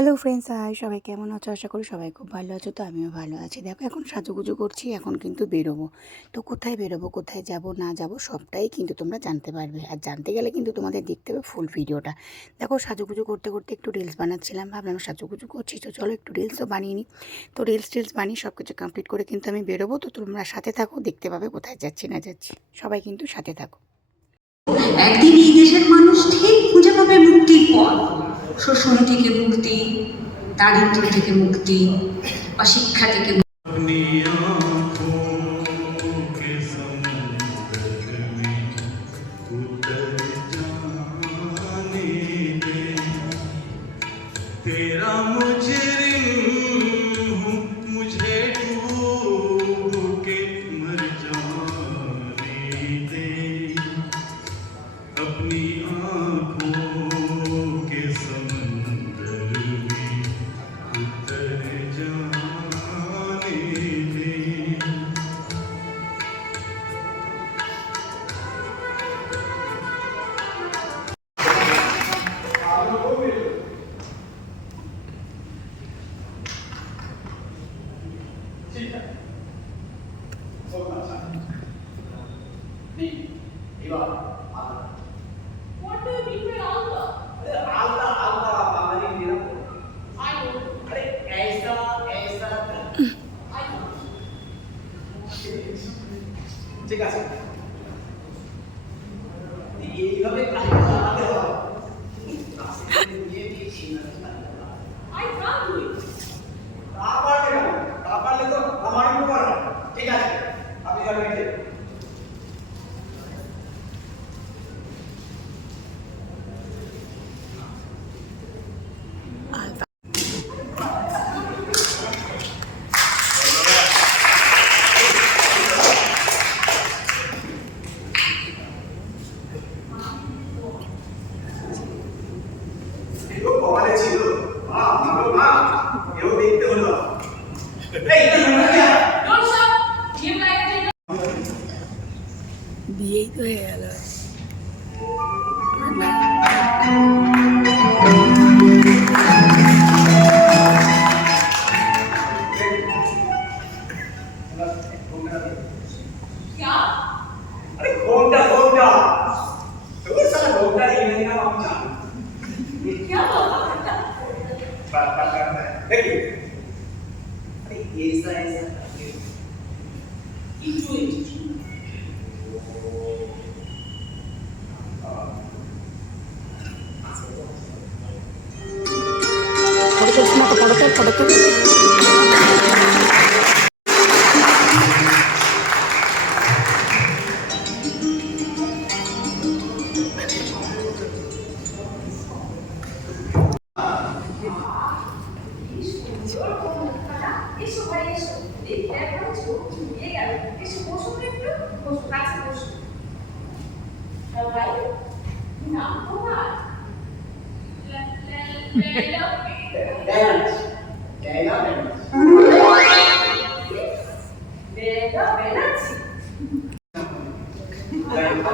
Hello friends, সবাই কেমন আছো? আশা করি সবাই খুব ভালো আছো। তো আমিও ভালো আছি। দেখো, এখন সাজুগুজু করছি, এখন কিন্তু বেরোবো। তো কোথায় বেরোবো, কোথায় যাব না যাব সবটাই কিন্তু তোমরা জানতে পারবে। আর জানতে গেলে কিন্তু তোমাদের দেখতে হবে ফুল ভিডিওটা। দেখো, সাজুগুজু করতে করতে একটু রিলস বানাচ্ছিলাম, ভাবলাম সাজুগুজু করছি তো চলো একটু রিলসও বানিয়ে নিই। তো রিলস বানিয়ে সব কিছু কমপ্লিট করে কিন্তু আমি বেরোবো। তো তোমরা সাথে থাকো, দেখতে পাবে কোথায় যাচ্ছি না যাচ্ছি। সবাই কিন্তু সাথে থাকো। একদিন এই দেশের মানুষ ঠিক খুঁজে পাবে মুক্তির পথ। শোষণ থেকে মুক্তি, দারিদ্র থেকে মুক্তি, অশিক্ষা থেকে तेरा मुजरिम हूँ, मुझे डूब के मर जाने दे, अपनी आँखों के समंदर में उतर जाने दे। What do you mean by alpha? alpha हमारी निरंतर I know. अरे ऐसा ऐसा I know. ঠিক আছে এইভাবে কাজ করতে হবে নিয়ে দিয়েছি I can't do it. তা পারলে তো আমারই উপকার হয়। ঠিক আছে আপনি যাবেন এগো কপালে ছিল মা মা এও দেখতে হলো এই Don't stop. Give like a thing. বিয়েই তো হয়ে গেল। क्या? अरे घोंटा तो साला घोंटा ही नहीं ना हम जान क्या बोला? बात करना है देखिए अरे ऐसा ऐसा Into it. ফটো তুলছি না তো, ফটো তুল। এসো ভাই এসো। দেখতে একবার চোখ জুড়িয়ে গেল। এসো বসো তো একটু। বসো কাছে বসো। সবাই নাম তোমার? লেলা। डायमंड कैला লেলা বেনাচ্ছি।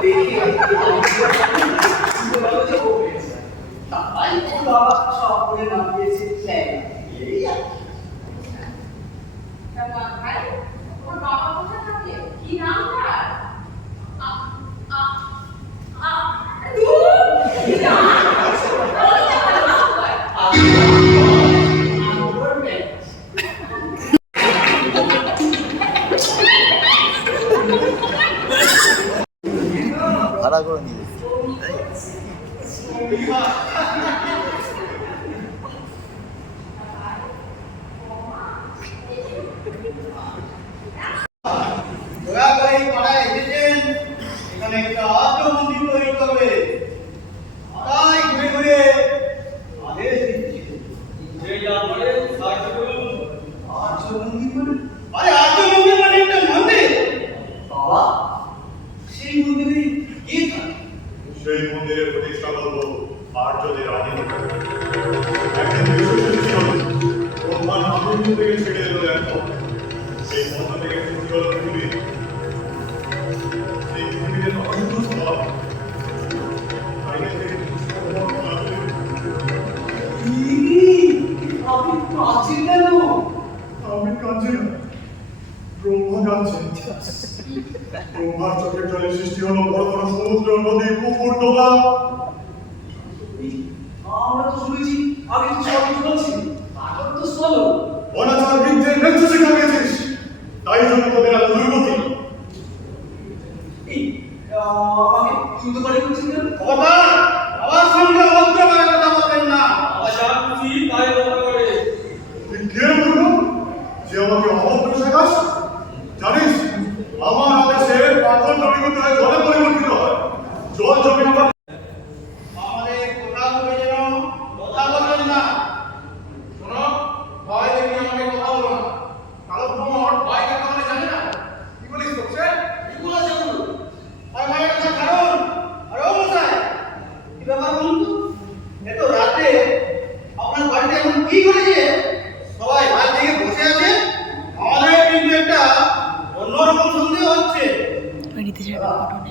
देखिए তাই বাবা সব করে নাম দিয়েছে লেলা এই বাবা ভাই তোমার বাবা কোথায় থাকে? কি নাম তার? আ আ আ দূর কি নাম? ভাড়া করে নিয়ে দয়া করে এই পাড়ায় এসেছেন এখানে একটা আর্য মন্দির তৈরি করবে তাই ঘুরে ঘুরে আদেশ দিচ্ছি যে যা বলে তাই করুন আর্য মন্দির মানে আরে আর্য মন্দির মানে একটা মন্দির বাবা সেই মন্দিরে কি থাকে সেই মন্দিরের প্রতিষ্ঠা করব আর্যদের আদিম একজন বিশ্বসিদ্ধ ব্রহ্মার আগুন থেকে ছেড়ে এলো এখন সেই মধ্য থেকে সৃষ্টি হলো পৃথিবী সেই পৃথিবীর অসংখ্য স্তর বাইরে থেকে আছিস কেন? আমি কাঁদছি না, ব্রহ্মা কাঁদছে। ব্রহ্মার চোখের জলে সৃষ্টি হলো বড় বড় সমুদ্র, নদী, পুকুর, ডোবা। আমরা তো শুনেছি আগে তো সব শুনেছি, এখন তো চলো। অনাচার বৃদ্ধে ন্যায্য শিক্ষা পেয়েছিস, তাই জন্য তোদের এত দুর্গতি। এই আমাকে শুনতে পারি করছিস কেন? খবরদার, আমার সঙ্গে অভদ্র ভাবে কথা বলবেন না। আমার যা খুশি তাই কথা করে। তুই কে বলবো যে আমাকে অভদ্র শেখাস? জানিস আমার আদেশে পাথর দ্রবীভূত হয়ে জলে পরিবর্তিত হয়। জল জমে আবার আমাদের কথা বলে যেন কথা বলবেন না। শোনো, ভয় দেখে আমাকে কথা বলো না। কালো ভ্রমণ ভয় কাকে বলে জানে না? কি বলিস তোকে? কি বলেছে বলো? আর মায়ের কাছে কারণ আর ও মশাই, কি ব্যাপার বলুন তো? এত রাতে আপনার বাড়িতে এখন কি করেছে? সবাই ভাই থেকে বসে আছে। আমাদের কিন্তু একটা অন্যরকম সন্দেহ হচ্ছে।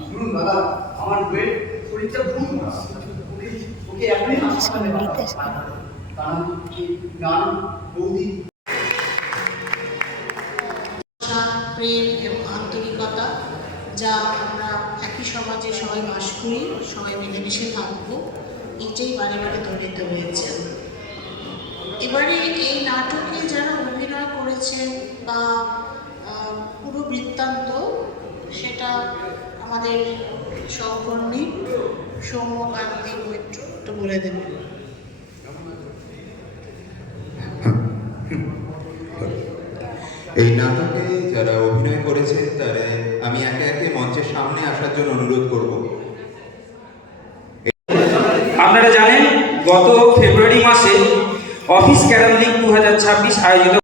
শুনুন দাদা, আমার বইয়ের শরীরটা খুব খারাপ। ওকে এখনই হাসপাতালে নিতে আসবে। কারণ কি গান বৌদি প্রেম এবং আন্তরিকতা, যা আমরা একই সমাজে সবাই বাস করি, সবাই মিলেমিশে থাকবো, এটাই বারে বারে ধ্বনিত হয়েছে। এবারে এই নাটকে যারা অভিনয় করেছেন বা পুরো বৃত্তান্ত, সেটা আমাদের সহকর্মী সৌম্যকান্তি মৈত্র একটু বলে দেবেন। এই নাটকে যারা অভিনয় করেছে তারা আমি একে একে মঞ্চের সামনে আসার জন্য অনুরোধ করব। আপনারা জানেন গত ফেব্রুয়ারি মাসে অফিস ক্যারল লিগ 2026 আয়োজিত।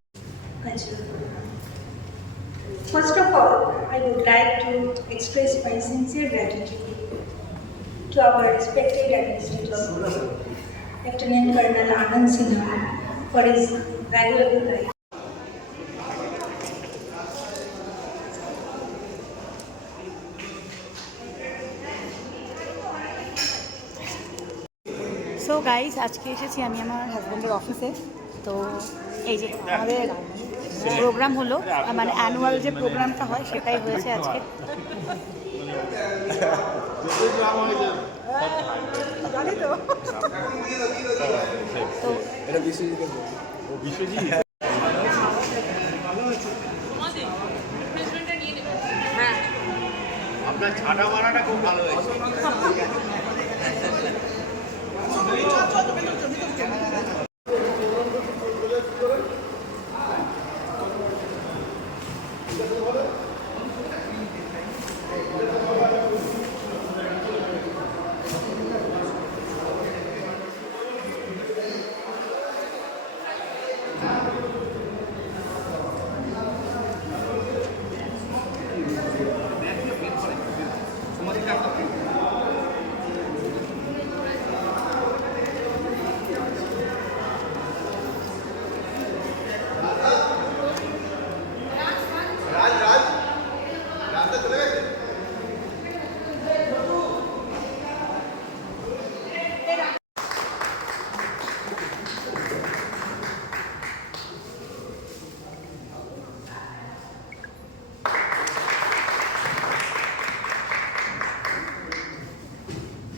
First of all, I would like to express my sincere gratitude to our respected administrator, Lieutenant Colonel Anand Sinha, for his valuable guidance. So guys, আজকে এসেছি আমি আমার হাজব্যান্ডের অফিসে। তো এই যে আমাদের প্রোগ্রাম হলো, মানে অ্যানুয়াল যে প্রোগ্রামটা হয় সেটাই হয়েছে আজকে। আপনার ছাটা মারাটা খুব ভালো হয়েছে।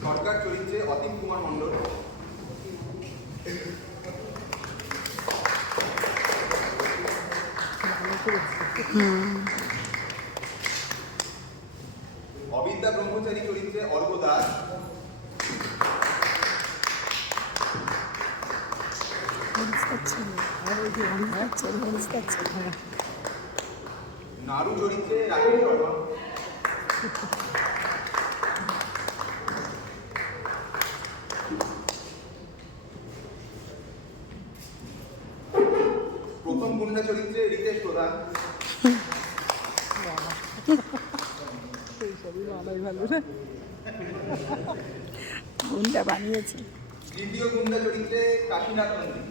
সরকার চরিত্রে অতীন কুমার মণ্ডল, অবিদ্যা ব্রহ্মচারী চরিত্রে অর্ক দাস, নারু চরিত্রে রাকেশ শর্মা, প্রথম গুন্ডা চরিত্রে রিতেশ প্রধান, গুন্ডা বানিয়েছি। দ্বিতীয় গুন্ডা চরিত্রে কাশীনাথ নন্দী,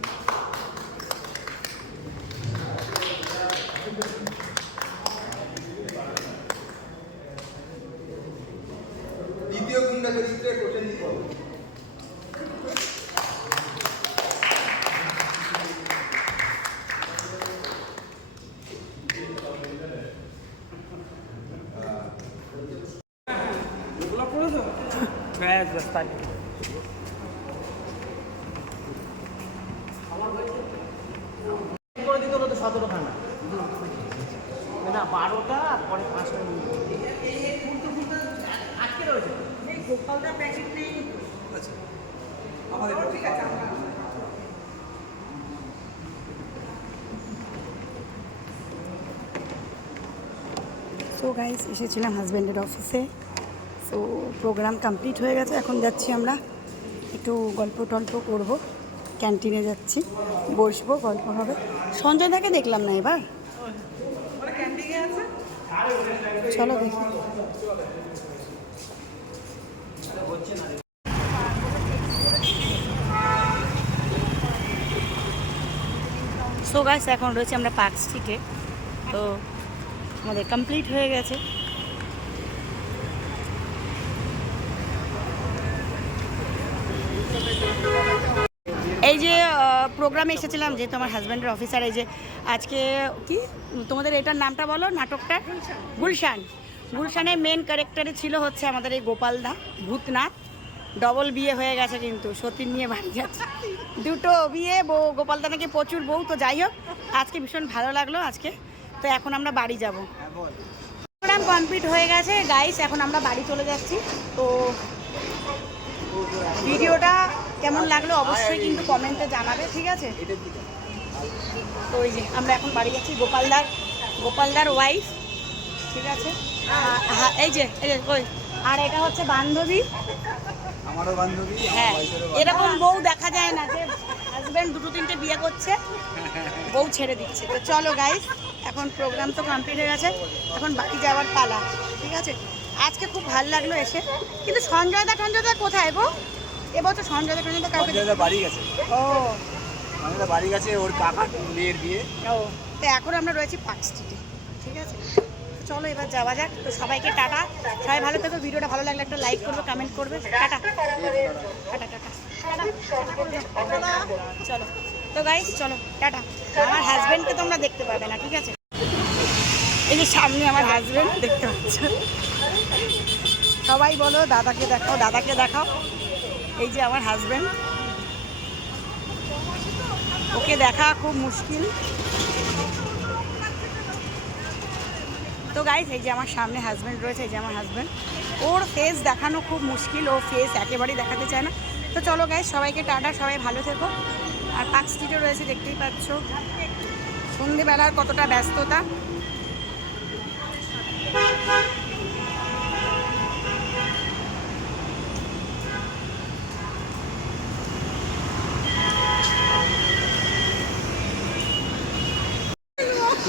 দ্বিতীয় গুন্ডা চরিত্রে প্রসেনজিৎ ভদ্র, ব্যাস ব্যাস তাই করে দিতে হলো তো 17খানা না 12টা আর পরে 5টা আটকে রয়েছে গোপালদা প্যাকেট নেই ঠিক আছে সো গাইস এসেছিলাম হাজব্যান্ডের অফিসে। সো প্রোগ্রাম কমপ্লিট হয়ে গেছে, এখন যাচ্ছি আমরা একটু গল্প টল্প করবো, ক্যান্টিনে যাচ্ছি, বসবো, গল্প হবে। সঞ্জয় দাকে দেখলাম না এবার, চলো দেখি। সো গাইস এখন রয়েছে আমরা পার্ক স্ট্রিটে, তো আমাদের কমপ্লিট হয়ে গেছে। এই যে প্রোগ্রামে এসেছিলাম, যেহেতু আমার হাজব্যান্ডের অফিসার, এই যে আজকে কি তোমাদের এটার নামটা বলো, নাটকটা গুলশান। গুলশানের মেন ক্যারেক্টারে ছিল হচ্ছে আমাদের এই গোপালদা, ভূতনাথ। ডবল বিয়ে হয়ে গেছে কিন্তু, সতীন নিয়ে বাড়ি যাচ্ছে, দুটো বিয়ে, বউ গোপালদা নাকি প্রচুর বউ। তো যাই হোক, আজকে ভীষণ ভালো লাগলো আজকে। তো এখন আমরা বাড়ি যাব, প্রোগ্রাম কমপ্লিট হয়ে গেছে গাইস, এখন আমরা বাড়ি চলে যাচ্ছি। তো ভিডিওটা কেমন লাগলো অবশ্যই কিন্তু কমেন্টে জানাবে, ঠিক আছে? তো ওই যে আমরা এখন বাড়ি যাচ্ছি, গোপালদার ওয়াইফ, ঠিক আছে? এই যে ওই, আর এটা হচ্ছে বান্ধবী, আমারও বান্ধবী। হ্যাঁ, এরকম বউ দেখা যায় না যে হাজব্যান্ড দুটো তিনটে বিয়ে করছে, বউ ছেড়ে দিচ্ছে। তো চলো গাইস, এখন প্রোগ্রাম তো কমপ্লিট হয়ে গেছে, এখন বাড়ি যাওয়ার পালা, ঠিক আছে? আজকে খুব ভালো লাগলো এসে, কিন্তু সঞ্জয়দা কোথায় গো? এবছর সঞ্জয়দা কাউকে বাড়ি গেছে। ও আমাদের বাড়ি গেছে, ওর কাকা মেয়ের বিয়ে। ও, তো এখন আমরা রয়েছি পার্ক স্ট্রিটে, ঠিক আছে? তো চলো এবার যাওয়া যাক। তো সবাইকে টাটা, সবাই ভালো থেকো। ভিডিওটা ভালো লাগলে একটা লাইক করবে, কমেন্ট করবে। টাটা টাটা টাটা, চলো। তো গাইস চলো টাটা। আমার হাজব্যান্ডকে তোমরা দেখতে পাবে না, ঠিক আছে? এই যে সামনে আমার হাজব্যান্ড দেখতে পাচ্ছ, সবাই বলো দাদাকে দেখাও, দাদাকে দেখাও। এই যে আমার হাজব্যান্ড, ওকে দেখা খুব মুশকিল। তো গাইস এই যে আমার সামনে হাজব্যান্ড রয়েছে, এই যে আমার হাজব্যান্ড, ওর ফেস দেখানো খুব মুশকিল, ও ফেস একেবারেই দেখাতে চায় না। তো চলো গাইস, সবাইকে টাটা, সবাই ভালো থেকো। আর পার্ক স্ট্রিটে রয়েছে, দেখতেই পাচ্ছ সন্ধেবেলার কতটা ব্যস্ততা।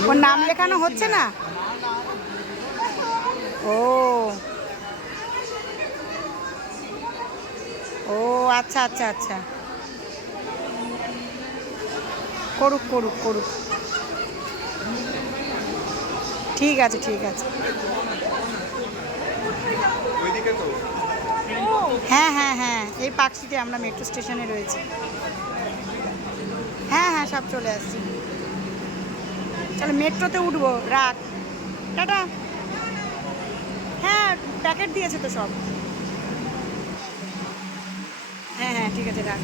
ওর নাম লেখানো হচ্ছে না? ও ও আচ্ছা আচ্ছা আচ্ছা, করুক করুক করুক, ঠিক আছে ঠিক আছে। হ্যাঁ হ্যাঁ হ্যাঁ, এই পার্ক স্ট্রিটে আমরা মেট্রো স্টেশনে রয়েছি। হ্যাঁ হ্যাঁ, সব চলে আসছি, চলো মেট্রোতে উঠবো, রাখ, টাটা। হ্যাঁ প্যাকেট দিয়েছে তো সব, হ্যাঁ হ্যাঁ ঠিক আছে, রাখ।